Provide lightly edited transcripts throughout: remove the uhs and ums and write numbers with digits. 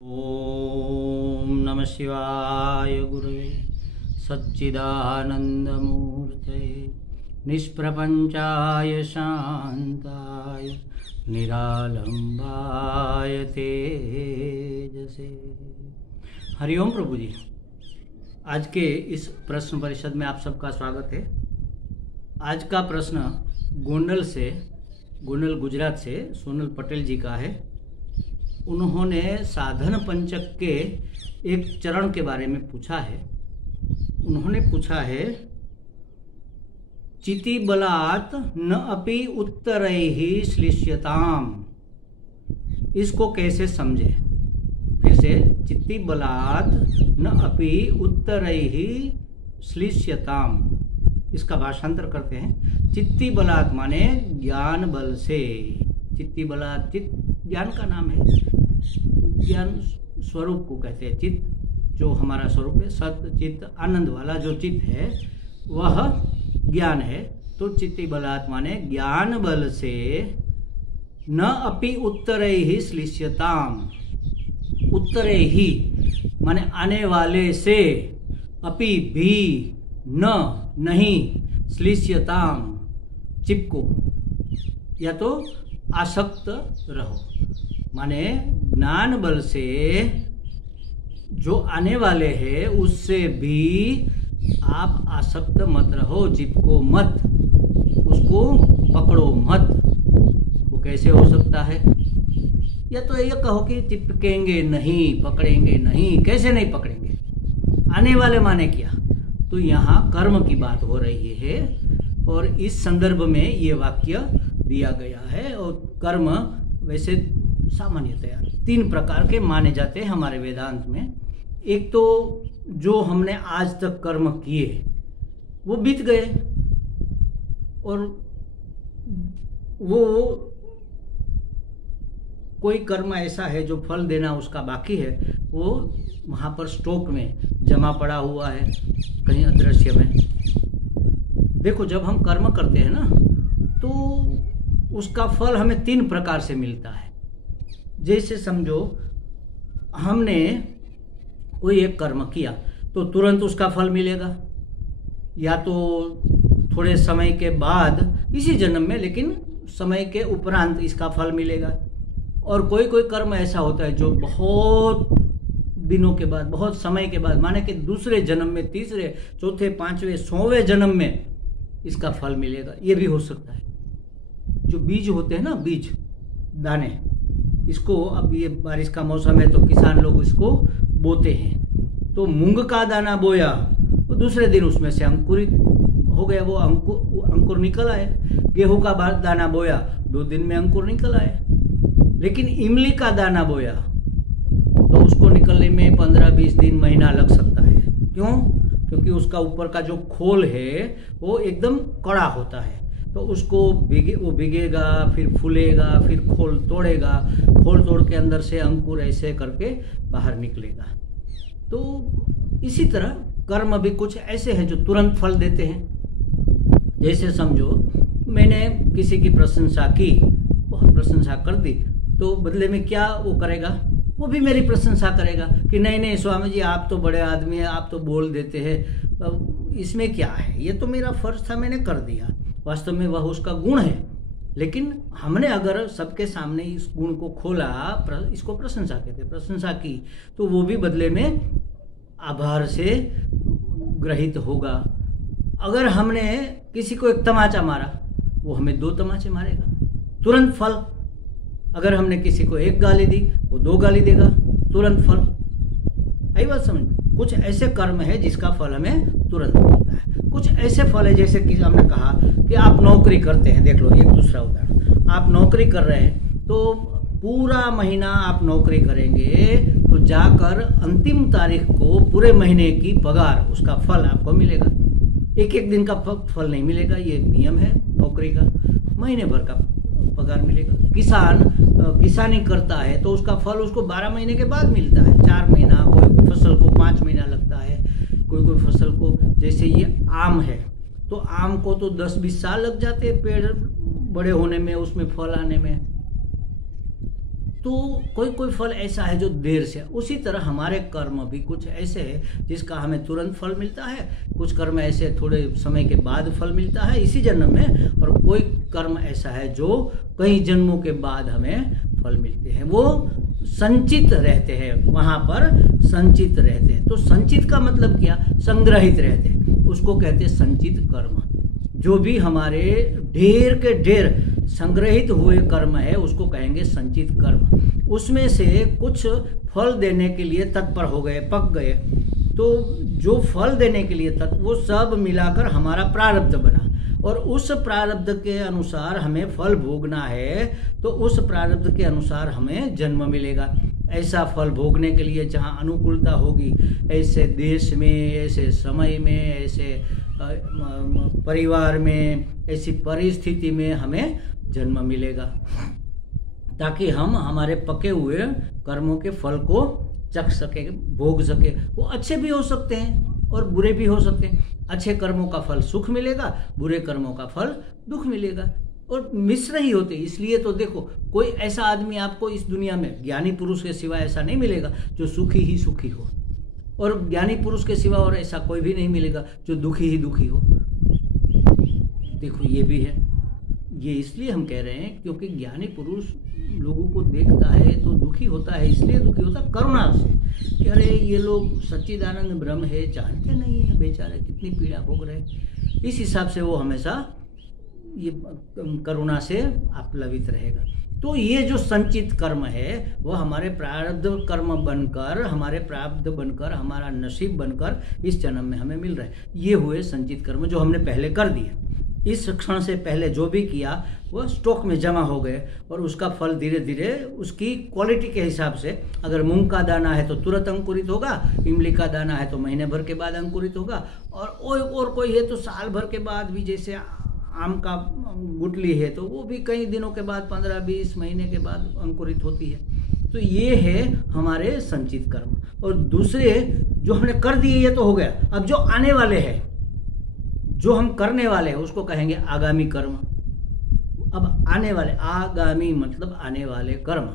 ओम नमः शिवाय गुरुवे सच्चिदानंदमूर्तये निष्प्रपंचाय शांताय निरालंबाय तेजसे। हरिओम प्रभु जी। आज के इस प्रश्न परिषद में आप सबका स्वागत है। आज का प्रश्न गोंडल गुजरात से सोनल पटेल जी का है। उन्होंने साधन पंचक के एक चरण के बारे में पूछा है। उन्होंने पूछा है, चिति बलात् न अपि उत्तरैहि श्लिष्यताम, इसको कैसे समझे? फिर से, चिति बलात् न अपि उत्तरैहि श्लिष्यताम, इसका भाषांतर करते हैं। चित्ति बलात् माने ज्ञान बल से। चित्ति बलात्, चित्त ज्ञान का नाम है। ज्ञान स्वरूप को कहते हैं। चित्त जो हमारा स्वरूप है, सत्य चित्त आनंद वाला जो चित्त है वह ज्ञान है। तो चित्ति बलात् माने ज्ञान बल से न अपि उत्तरे ही श्लिष्यताम, उत्तरे ही माने आने वाले से, अपि भी न नहीं, श्लिष्यताम चिपको या तो आसक्त रहो, माने ज्ञान बल से जो आने वाले हैं उससे भी आप आसक्त मत रहो, चिपको मत, उसको पकड़ो मत। वो कैसे हो सकता है? या तो ये कहो कि चिपकेंगे नहीं, पकड़ेंगे नहीं। कैसे नहीं पकड़ेंगे? आने वाले माने क्या? तो यहाँ कर्म की बात हो रही है और इस संदर्भ में ये वाक्य दिया गया है। और कर्म वैसे सामान्यतया 3 प्रकार के माने जाते हैं हमारे वेदांत में। एक तो जो हमने आज तक कर्म किए वो बीत गए और वो कोई कर्म ऐसा है जो फल देना उसका बाकी है, वो वहाँ पर स्टॉक में जमा पड़ा हुआ है कहीं अदृश्य में। देखो, जब हम कर्म करते हैं ना तो उसका फल हमें 3 प्रकार से मिलता है। जैसे समझो हमने कोई एक कर्म किया तो तुरंत उसका फल मिलेगा, या तो थोड़े समय के बाद इसी जन्म में, लेकिन समय के उपरांत इसका फल मिलेगा। और कोई कोई कर्म ऐसा होता है जो बहुत दिनों के बाद, बहुत समय के बाद, माने कि दूसरे जन्म में, तीसरे, चौथे, 5वें, 100वें जन्म में इसका फल मिलेगा। ये भी हो सकता है। जो बीज होते हैं ना, बीज दाने, इसको अब ये बारिश का मौसम है तो किसान लोग इसको बोते हैं। तो मूंग का दाना बोया और दूसरे दिन उसमें से अंकुरित हो गया, वो अंकुर निकल आए। गेहूं का दाना बोया, 2 दिन में अंकुर निकल आए। लेकिन इमली का दाना बोया तो उसको निकलने में 15-20 दिन, महीना लग सकता है। क्यों? क्योंकि उसका ऊपर का जो खोल है वो एकदम कड़ा होता है। तो उसको वो भीगेगा, फिर फूलेगा, फिर खोल तोड़ेगा, खोल तोड़ के अंदर से अंकुर ऐसे करके बाहर निकलेगा। तो इसी तरह कर्म भी कुछ ऐसे हैं जो तुरंत फल देते हैं। जैसे समझो मैंने किसी की प्रशंसा की, बहुत प्रशंसा कर दी, तो बदले में क्या वो करेगा? वो भी मेरी प्रशंसा करेगा कि नहीं नहीं स्वामी जी, आप तो बड़े आदमी हैं, आप तो बोल देते हैं, इसमें क्या है, ये तो मेरा फर्ज था, मैंने कर दिया। वास्तव में वह उसका गुण है, लेकिन हमने अगर सबके सामने इस गुण को खोला, इसको प्रशंसा कहते हैं, प्रशंसा की, तो वो भी बदले में आभार से ग्रहित होगा। अगर हमने किसी को एक तमाचा मारा, वो हमें 2 तमाचे मारेगा, तुरंत फल। अगर हमने किसी को 1 गाली दी, वो 2 गाली देगा, तुरंत फल। आई बात समझ? कुछ ऐसे कर्म है जिसका फल हमें तुरंत मिलता है। कुछ ऐसे फल है, जैसे कि हमने कहा कि आप नौकरी करते हैं। देख लो एक दूसरा उदाहरण, आप नौकरी कर रहे हैं तो पूरा महीना आप नौकरी करेंगे तो जाकर अंतिम तारीख को पूरे महीने की पगार, उसका फल आपको मिलेगा। एक दिन का फल नहीं मिलेगा, ये एक नियम है नौकरी का। महीने भर का पगार मिलेगा। किसान किसानी करता है तो उसका फल उसको 12 महीने के बाद मिलता है, 4 महीना, कोई फसल को 5 महीना लगता है, कोई फसल को, जैसे ये आम है तो आम को तो 10-20 साल लग जाते हैं पेड़ बड़े होने में, उसमें फल आने में। तो कोई कोई फल ऐसा है जो देर से, उसी तरह हमारे कर्म भी कुछ ऐसे है जिसका हमें तुरंत फल मिलता है, कुछ कर्म ऐसे थोड़े समय के बाद फल मिलता है इसी जन्म में, और कोई कर्म ऐसा है जो कई जन्मों के बाद हमें फल मिलते हैं, वो संचित रहते हैं, वहाँ पर संचित रहते हैं। तो संचित का मतलब क्या, संग्रहित रहते हैं, उसको कहते हैं संचित कर्म। जो भी हमारे ढेर के ढेर संग्रहित हुए कर्म है उसको कहेंगे संचित कर्म। उसमें से कुछ फल देने के लिए तत्पर हो गए, पक गए, तो जो फल देने के लिए वो सब मिलाकर हमारा प्रारब्ध बना, और उस प्रारब्ध के अनुसार हमें फल भोगना है, तो उस प्रारब्ध के अनुसार हमें जन्म मिलेगा। ऐसा फल भोगने के लिए जहाँ अनुकूलता होगी, ऐसे देश में, ऐसे समय में, ऐसे परिवार में, ऐसी परिस्थिति में हमें जन्म मिलेगा, ताकि हम हमारे पके हुए कर्मों के फल को चख सके, भोग सके। वो अच्छे भी हो सकते हैं और बुरे भी हो सकते हैं। अच्छे कर्मों का फल सुख मिलेगा, बुरे कर्मों का फल दुख मिलेगा, और मिश्र ही होते। इसलिए तो देखो, कोई ऐसा आदमी आपको इस दुनिया में ज्ञानी पुरुष के सिवा ऐसा नहीं मिलेगा जो सुखी ही सुखी हो, और ज्ञानी पुरुष के सिवा और ऐसा कोई भी नहीं मिलेगा जो दुखी ही दुखी हो। देखो ये भी है। ये इसलिए हम कह रहे हैं क्योंकि ज्ञानी पुरुष लोगों को देखता है तो दुखी होता है, इसलिए दुखी होता है करुणा से कि अरे ये लोग सच्चिदानंद ब्रह्म है, जानते नहीं है बेचारे कितनी पीड़ा भोग रहे हैं। इस हिसाब से वो हमेशा ये करुणा से आप्लावित रहेगा। तो ये जो संचित कर्म है वह हमारे प्रारब्ध कर्म बनकर, हमारे प्रारब्ध बनकर, हमारा नसीब बनकर इस जन्म में हमें मिल रहा है। ये हुए संचित कर्म जो हमने पहले कर दिए। इस क्षण से पहले जो भी किया वह स्टॉक में जमा हो गए, और उसका फल धीरे धीरे उसकी क्वालिटी के हिसाब से, अगर मूंग का दाना है तो तुरंत अंकुरित होगा, इमली का दाना है तो महीने भर के बाद अंकुरित होगा, और कोई है तो साल भर के बाद भी, जैसे आम का गुठली है तो वो भी कई दिनों के बाद, 15-20 महीने के बाद अंकुरित होती है। तो ये है हमारे संचित कर्म। और दूसरे जो हमने कर दिए ये तो हो गया, अब जो आने वाले हैं, जो हम करने वाले हैं उसको कहेंगे आगामी कर्म। अब आने वाले, आगामी मतलब आने वाले कर्म।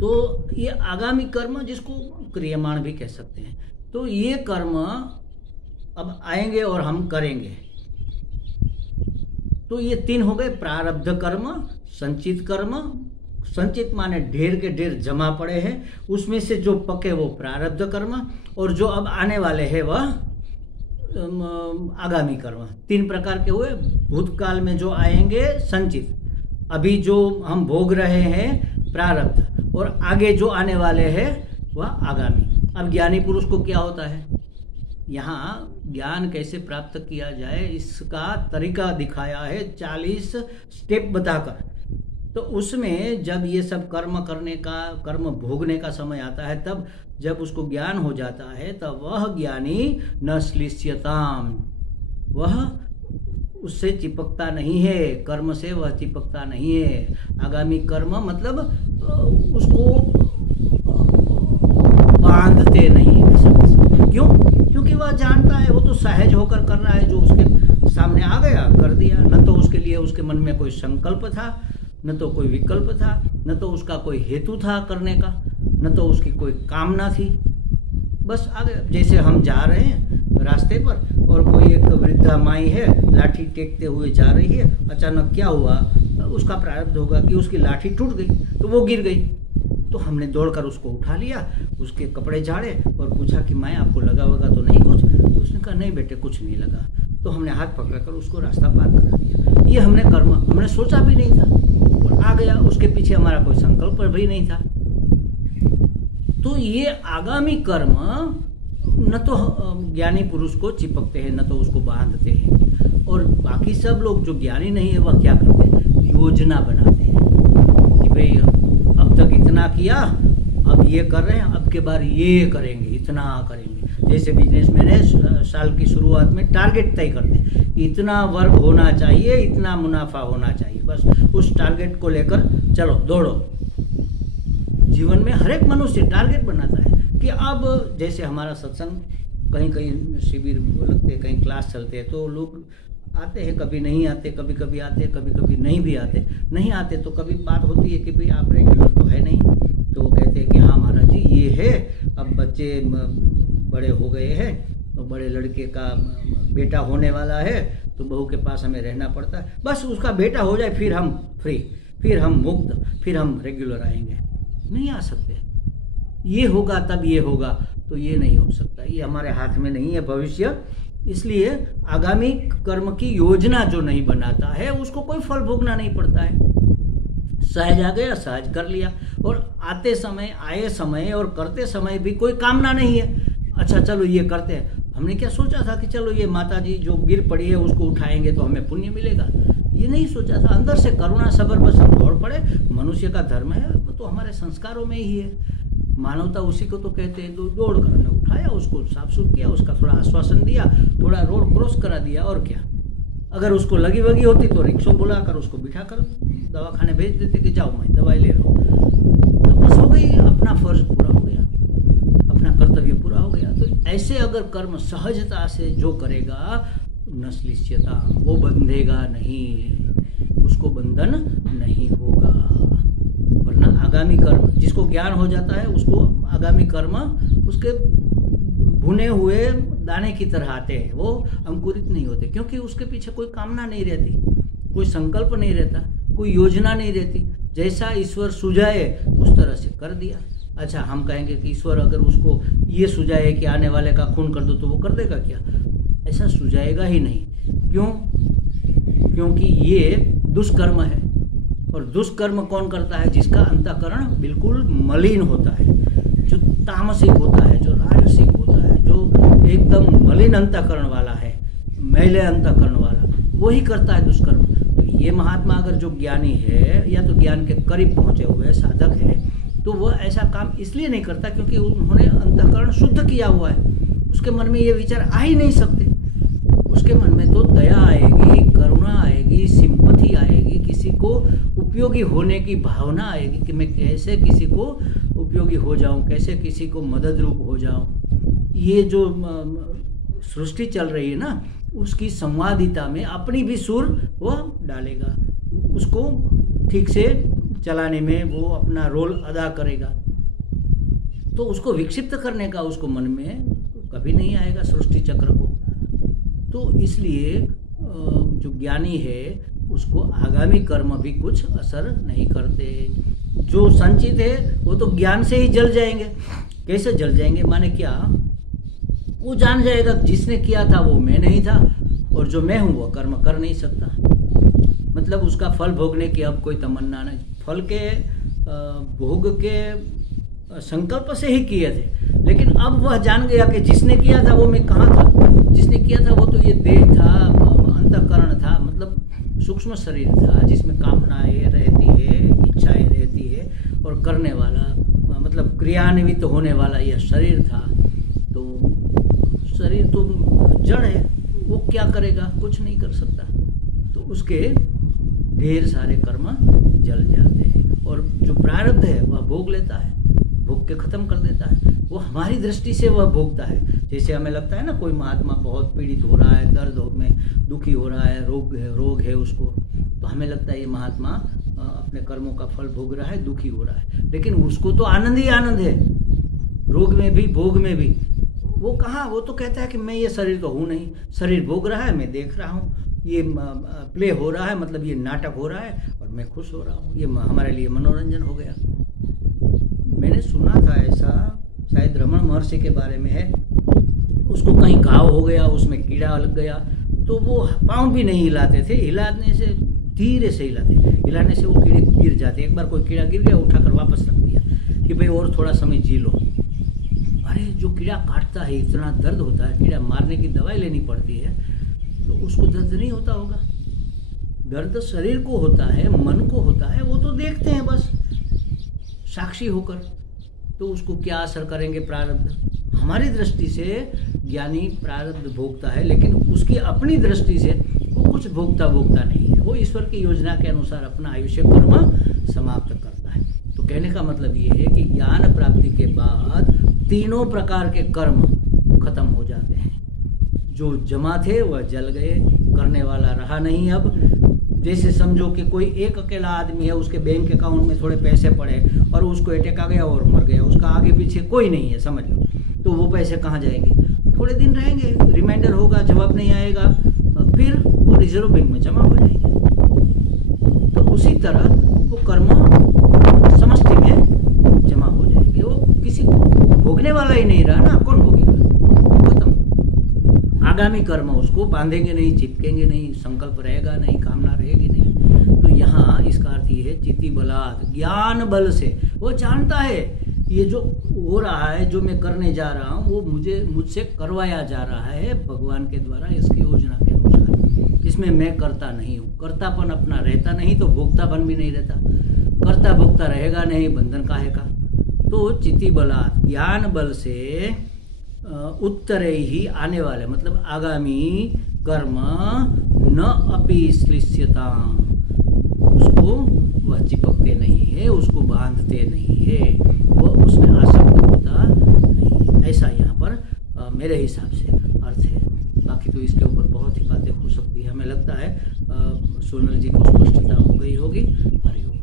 तो ये आगामी कर्म जिसको क्रियमाण भी कह सकते हैं, तो ये कर्म अब आएंगे और हम करेंगे। तो ये 3 हो गए, प्रारब्ध कर्म, संचित कर्म। संचित माने ढेर के ढेर जमा पड़े हैं, उसमें से जो पके वो प्रारब्ध कर्म, और जो अब आने वाले हैं वह आगामी कर्म। 3 प्रकार के हुए। भूतकाल में जो आएंगे संचित, अभी जो हम भोग रहे हैं प्रारब्ध, और आगे जो आने वाले हैं वह आगामी। अब ज्ञानी पुरुष को क्या होता है, यहाँ ज्ञान कैसे प्राप्त किया जाए इसका तरीका दिखाया है 40 स्टेप बताकर। तो उसमें जब ये सब कर्म करने का, कर्म भोगने का समय आता है, तब जब उसको ज्ञान हो जाता है तब वह ज्ञानी न श्लिष्यताम, वह उससे चिपकता नहीं है, कर्म से वह चिपकता नहीं है। आगामी कर्म मतलब उसको बांधते नहीं है, क्यों? क्योंकि वह जानता है, वो तो सहज होकर कर रहा है, जो उसके सामने आ गया कर दिया। न तो उसके लिए उसके मन में कोई संकल्प था, न तो कोई विकल्प था, न तो उसका कोई हेतु था करने का, न तो उसकी कोई कामना थी, बस आ गया। जैसे हम जा रहे हैं रास्ते पर और कोई एक वृद्धा माई है लाठी टेकते हुए जा रही है, अचानक क्या हुआ, उसका प्रारब्ध होगा कि उसकी लाठी टूट गई तो वो गिर गई, तो हमने दौड़कर उसको उठा लिया, उसके कपड़े झाड़े और पूछा कि माँ आपको लगा होगा तो नहीं कुछ? उसने कहा नहीं बेटे कुछ नहीं लगा। तो हमने हाथ पकड़कर उसको रास्ता पार करा दिया। ये हमने कर्म, हमने सोचा भी नहीं था और आ गया, उसके पीछे हमारा कोई संकल्प भी नहीं था। तो ये आगामी कर्म न तो ज्ञानी पुरुष को चिपकते हैं, न तो उसको बांधते हैं। और बाकी सब लोग जो ज्ञानी नहीं है वह क्या करते हैं, योजना बनाते हैं कि भाई अब तक इतना किया, अब ये कर रहे हैं, अब के बार ये करेंगे, इतना करेंगे। जैसे बिजनेसमैन साल की शुरुआत में टारगेट तय करते हैं कि इतना वर्क होना चाहिए, इतना मुनाफा होना चाहिए, बस उस टारगेट को लेकर चलो दौड़ो। जीवन में हर एक मनुष्य टारगेट बनाता है कि अब जैसे हमारा सत्संग, कहीं कहीं शिविर लगते हैं, कहीं क्लास चलते हैं, तो लोग आते हैं, कभी नहीं आते, कभी कभी आते, कभी कभी नहीं भी आते। नहीं आते तो कभी बात होती है कि भाई आप रेगुलर तो है नहीं, तो वो कहते हैं कि हाँ महाराज जी ये है, अब बच्चे बड़े हो गए हैं, तो बड़े लड़के का बेटा होने वाला है, तो बहू के पास हमें रहना पड़ता है, बस उसका बेटा हो जाए फिर हम फ्री, फिर हम मुक्त, फिर हम रेगुलर आएंगे। नहीं आ सकते, ये होगा तब ये होगा, तो ये नहीं हो सकता, ये हमारे हाथ में नहीं है भविष्य। इसलिए आगामी कर्म की योजना जो नहीं बनाता है उसको कोई फल भोगना नहीं पड़ता है। सहज आ गया, सहज कर लिया, और आते समय, आए समय और करते समय भी कोई कामना नहीं है। अच्छा चलो ये करते हैं, हमने क्या सोचा था कि चलो ये माता जी जो गिर पड़ी है उसको उठाएंगे तो हमें पुण्य मिलेगा, ये नहीं सोचा था। अंदर से करुणा सबर बस हम दौड़ पड़े, मनुष्य का धर्म है, वो तो हमारे संस्कारों में ही है, मानवता उसी को तो कहते हैं। दौड़ कर हमने उठाया, उसको साफ सुथ किया, उसका थोड़ा आश्वासन दिया, थोड़ा रोड क्रॉस करा दिया, और क्या। अगर उसको लगी वगी होती तो रिक्शा बुलाकर उसको बिठा कर दवाखाने भेज देते कि जाओ मैं दवाई ले लो, तो बस हो गई, अपना फर्ज पूरा हो गया, अपना कर्तव्य पूरा हो गया। तो ऐसे अगर कर्म सहजता से जो करेगा, नस्लिष्यता, वो बंधेगा नहीं, उसको बंधन नहीं होगा। वरना आगामी कर्म, जिसको ज्ञान हो जाता है उसको आगामी कर्म उसके भुने हुए दाने की तरह आते हैं, वो अंकुरित नहीं होते, क्योंकि उसके पीछे कोई कामना नहीं रहती, कोई संकल्प नहीं रहता, कोई योजना नहीं रहती। जैसा ईश्वर सुझाए उस तरह से कर दिया। अच्छा हम कहेंगे कि ईश्वर अगर उसको ये सुझाए कि आने वाले का खून कर दो तो वो कर देगा क्या? ऐसा सुझाएगा ही नहीं। क्यों? क्योंकि ये दुष्कर्म है, और दुष्कर्म कौन करता है? जिसका अंतःकरण बिल्कुल मलिन होता है, जो तामसिक होता है, जो राजसिक होता है, जो एकदम मलिन अंतःकरण वाला है, मैले अंतःकरण वाला, वही करता है दुष्कर्म। तो ये महात्मा अगर जो ज्ञानी है या तो ज्ञान के करीब पहुंचे हुए साधक है, तो वह ऐसा काम इसलिए नहीं करता क्योंकि उन्होंने अंतःकरण शुद्ध किया हुआ है, उसके मन में ये विचार आ ही नहीं सकते। उसके मन में तो दया आएगी, करुणा आएगी, सिंपथी आएगी, किसी को उपयोगी होने की भावना आएगी कि मैं कैसे किसी को उपयोगी हो जाऊं, कैसे किसी को मदद रूप हो जाऊं। ये जो सृष्टि चल रही है ना, उसकी संवादिता में अपनी भी सुर वो डालेगा, उसको ठीक से चलाने में वो अपना रोल अदा करेगा। तो उसको विक्षिप्त करने का उसको मन में कभी नहीं आएगा सृष्टि चक्र को। तो इसलिए जो ज्ञानी है उसको आगामी कर्म भी कुछ असर नहीं करते। जो संचित है वो तो ज्ञान से ही जल जाएंगे। कैसे जल जाएंगे? माने क्या? वो जान जाएगा जिसने किया था वो मैं नहीं था, और जो मैं हूँ वो कर्म कर नहीं सकता। मतलब उसका फल भोगने की अब कोई तमन्ना नहीं। फल के भोग के संकल्प से ही किए थे, लेकिन अब वह जान गया कि जिसने किया था वो मैं कहाँ था। जिसने किया था वो तो ये देह था, अंतःकरण था, मतलब सूक्ष्म शरीर था जिसमें कामनाएं रहती है, इच्छाएं रहती है, और करने वाला मतलब क्रियान्वित होने वाला यह शरीर था। तो शरीर तो जड़ है, वो क्या करेगा? कुछ नहीं कर सकता। तो उसके ढेर सारे कर्म जल जाते हैं, और जो प्रारब्ध है वह भोग लेता है, भोग के खत्म कर देता है। वो हमारी दृष्टि से वह भोगता है। जैसे हमें लगता है ना कोई महात्मा बहुत पीड़ित हो रहा है, दर्द में दुखी हो रहा है, रोग है उसको, तो हमें लगता है ये महात्मा अपने कर्मों का फल भोग रहा है, दुखी हो रहा है, लेकिन उसको तो आनंद ही आनंद है, रोग में भी भोग में भी। वो कहाँ? वो तो कहता है कि मैं ये शरीर तो हूँ नहीं, शरीर भोग रहा है, मैं देख रहा हूँ, ये प्ले हो रहा है, मतलब ये नाटक हो रहा है, और मैं खुश हो रहा हूँ, ये हमारे लिए मनोरंजन हो गया। मैंने सुना था ऐसा, शायद रमण महर्षि के बारे में है, उसको कहीं घाव हो गया, उसमें कीड़ा लग गया, तो वो पाँव भी नहीं हिलाते थे, हिलाने से धीरे से हिलाने से वो कीड़े गिर जाते। एक बार कोई कीड़ा गिर गया, उठाकर वापस रख दिया कि भाई और थोड़ा समय जी लो। अरे जो कीड़ा काटता है इतना दर्द होता है, कीड़ा मारने की दवाई लेनी पड़ती है, तो उसको दर्द नहीं होता होगा? दर्द शरीर को होता है, मन को होता है, वो तो देखते हैं बस साक्षी होकर। तो उसको क्या असर करेंगे प्रारब्ध? हमारी दृष्टि से ज्ञानी प्रारब्ध भोगता है, लेकिन उसकी अपनी दृष्टि से वो कुछ भोगता नहीं है। वो ईश्वर की योजना के अनुसार अपना आयुष्य कर्म समाप्त करता है। तो कहने का मतलब ये है कि ज्ञान प्राप्ति के बाद तीनों प्रकार के कर्म खत्म हो जाते हैं। जो जमा थे वह जल गए, करने वाला रहा नहीं अब। जैसे समझो कि कोई एक अकेला आदमी है, उसके बैंक अकाउंट में थोड़े पैसे पड़े और उसको अटैक आ गया और मर गया, उसका आगे पीछे कोई नहीं है, समझ लो, तो वो पैसे कहाँ जाएंगे? थोड़े दिन रहेंगे, रिमाइंडर होगा, जवाब नहीं आएगा, फिर वो रिजर्व बैंक में जमा हो जाएंगे। तो उसी तरह वो कर्म समष्टि में जमा हो जाएंगे। वो किसी को भोगने वाला ही नहीं रहा ना, कौन भोगेगा? खत्म। आगामी कर्म उसको बांधेंगे नहीं, चिपकेंगे नहीं, संकल्प रहेगा नहीं, कामना रहेगी नहीं। तो यहाँ इसका अर्थ ये है, चिति बलात्, ज्ञान बल से वो जानता है ये जो हो रहा है, जो मैं करने जा रहा हूँ, वो मुझसे करवाया जा रहा है भगवान के द्वारा, इसकी योजना के अनुसार। इसमें मैं करता नहीं हूँ, कर्तापन अपना रहता नहीं तो भोक्तापन भी नहीं रहता। कर्ता भोक्ता रहेगा नहीं, बंधन काहे का? तो चिति बलात्, ज्ञान बल से उत्तरे ही आने वाले, मतलब आगामी कर्म न अपि श्लिष्यता, उसको वह चिपकते नहीं है, उसको बांधते नहीं है, वह उसमें आसक्त होता नहीं। ऐसा यहाँ पर मेरे हिसाब से अर्थ है। बाकी तो इसके ऊपर बहुत ही बातें हो सकती है। हमें लगता है सोनल जी को स्पष्टता हो गई होगी। हरिओम।